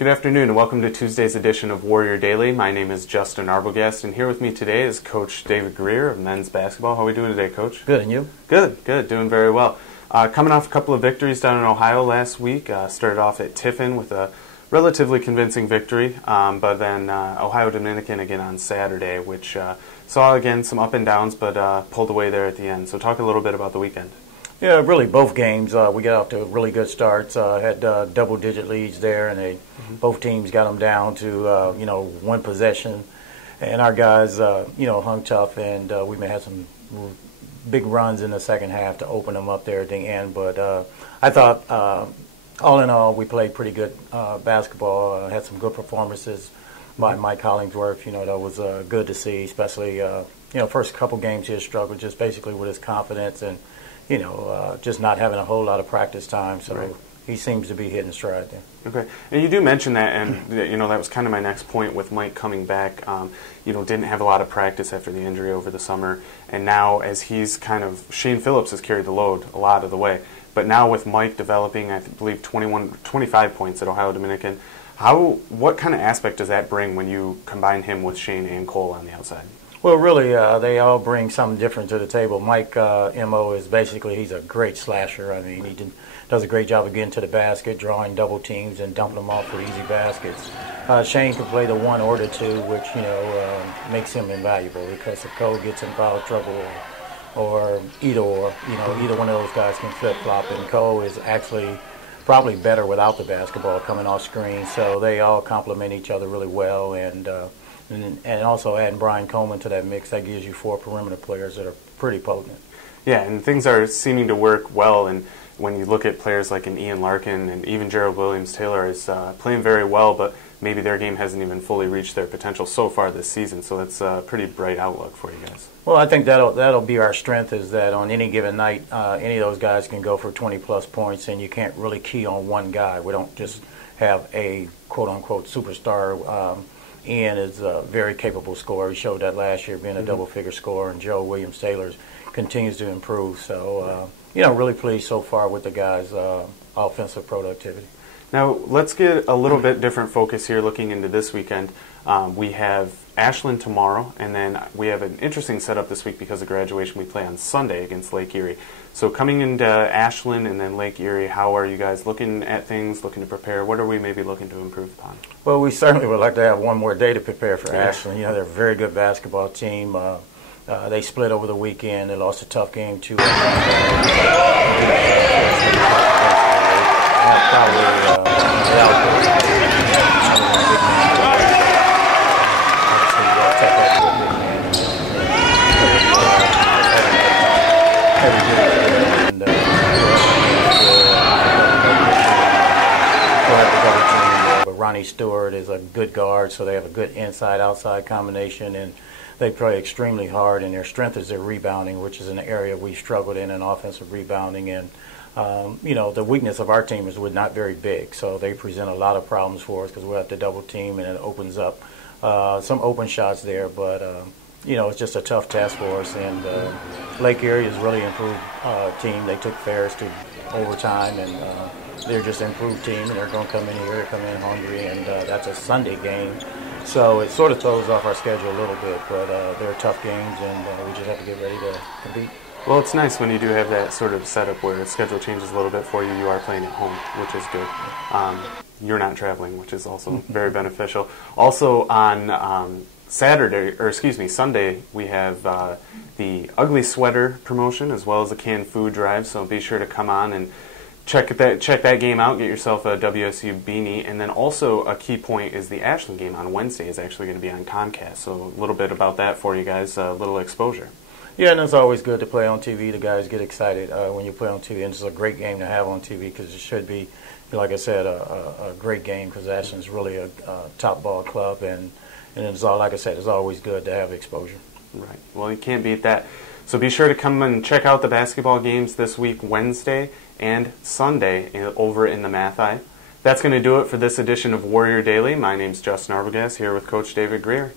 Good afternoon and welcome to Tuesday's edition of Warrior Daily. My name is Justin Arbogast and here with me today is Coach David Greer of men's basketball. How are we doing today, Coach? Good, and you? Good, doing very well. Coming off a couple of victories down in Ohio last week. Started off at Tiffin with a relatively convincing victory, but then Ohio Dominican again on Saturday, which saw again some up and downs, but pulled away there at the end. So talk a little bit about the weekend. Yeah, really both games. We got off to really good starts. Had double-digit leads there, and both teams got them down to one possession. And our guys, hung tough, and we may have some big runs in the second half to open them up there at the end. But I thought, all in all, we played pretty good basketball. Had some good performances by Mike Hollingsworth. That was good to see, especially first couple games he had struggled just basically with his confidence and just not having a whole lot of practice time. So right. He seems to be hitting stride there. Okay. And you do mention that, and that was kind of my next point with Mike coming back. Didn't have a lot of practice after the injury over the summer, and now as he's Shane Phillips has carried the load a lot of the way. But now with Mike developing, I believe 25 points at Ohio Dominican, what kind of aspect does that bring when you combine him with Shane and Cole on the outside? Well, really, they all bring something different to the table. Mike, M.O. is basically, he's a great slasher. I mean, he does a great job of getting to the basket, drawing double teams, and dumping them off for easy baskets. Shane can play the one or the two, which, makes him invaluable because if Cole gets in foul trouble or either one of those guys can flip-flop, and Cole is actually probably better without the basketball coming off screen. So they all complement each other really well, and also adding Brian Coleman to that mix, that gives you four perimeter players that are pretty potent. Yeah, and things are seeming to work well. And when you look at players like an Ian Larkin and even Gerald Williams-Taylor is playing very well, but maybe their game hasn't even fully reached their potential so far this season. So that's a pretty bright outlook for you guys. Well, I think that'll be our strength, is that on any given night, any of those guys can go for 20-plus points, and you can't really key on one guy. We don't just have a quote-unquote superstar. Ian is a very capable scorer. He showed that last year, being a double-figure scorer, and Joe Williams-Taylor continues to improve. So, really pleased so far with the guys' offensive productivity. Now, let's get a little bit different focus here looking into this weekend. We have Ashland tomorrow, and then we have an interesting setup this week because of graduation. We play on Sunday against Lake Erie. So coming into Ashland and then Lake Erie, how are you guys looking at things, looking to prepare? What are we maybe looking to improve upon? Well, we certainly would like to have one more day to prepare for Ashland. They're a very good basketball team. They split over the weekend. They lost a tough game to Ronnie Stewart is a good guard, so they have a good inside-outside combination, and they play extremely hard, and their strength is their rebounding, which is an area we struggled in offensive rebounding. And, the weakness of our team is we're not very big, so they present a lot of problems for us because we have to double team, and it opens up some open shots there. But, it's just a tough task for us. And Lake Erie is really improved team. They took Ferris to overtime, and they're just an improved team, and they're going to come in here, come in hungry, and that's a Sunday game. So it sort of throws off our schedule a little bit, but they're tough games, and we just have to get ready to compete. Well, it's nice when you do have that sort of setup where the schedule changes a little bit for you. You are playing at home, which is good. You're not traveling, which is also very beneficial. Also on Sunday, we have the Ugly Sweater promotion as well as the canned food drive, so be sure to come on and check that game out, get yourself a WSU beanie. And then also a key point is the Ashland game on Wednesday is actually going to be on Comcast, so a little bit about that for you guys, a little exposure. Yeah, and it's always good to play on TV. The guys get excited when you play on TV, and it's a great game to have on TV because it should be, like I said, a great game because Ashland's really a top ball club, and it's all, like I said, it's always good to have exposure. Right. Well, you can't beat that. So be sure to come and check out the basketball games this week, Wednesday and Sunday, over in the Mathi. That's going to do it for this edition of Warrior Daily. My name's Justin Arbogast here with Coach David Greer.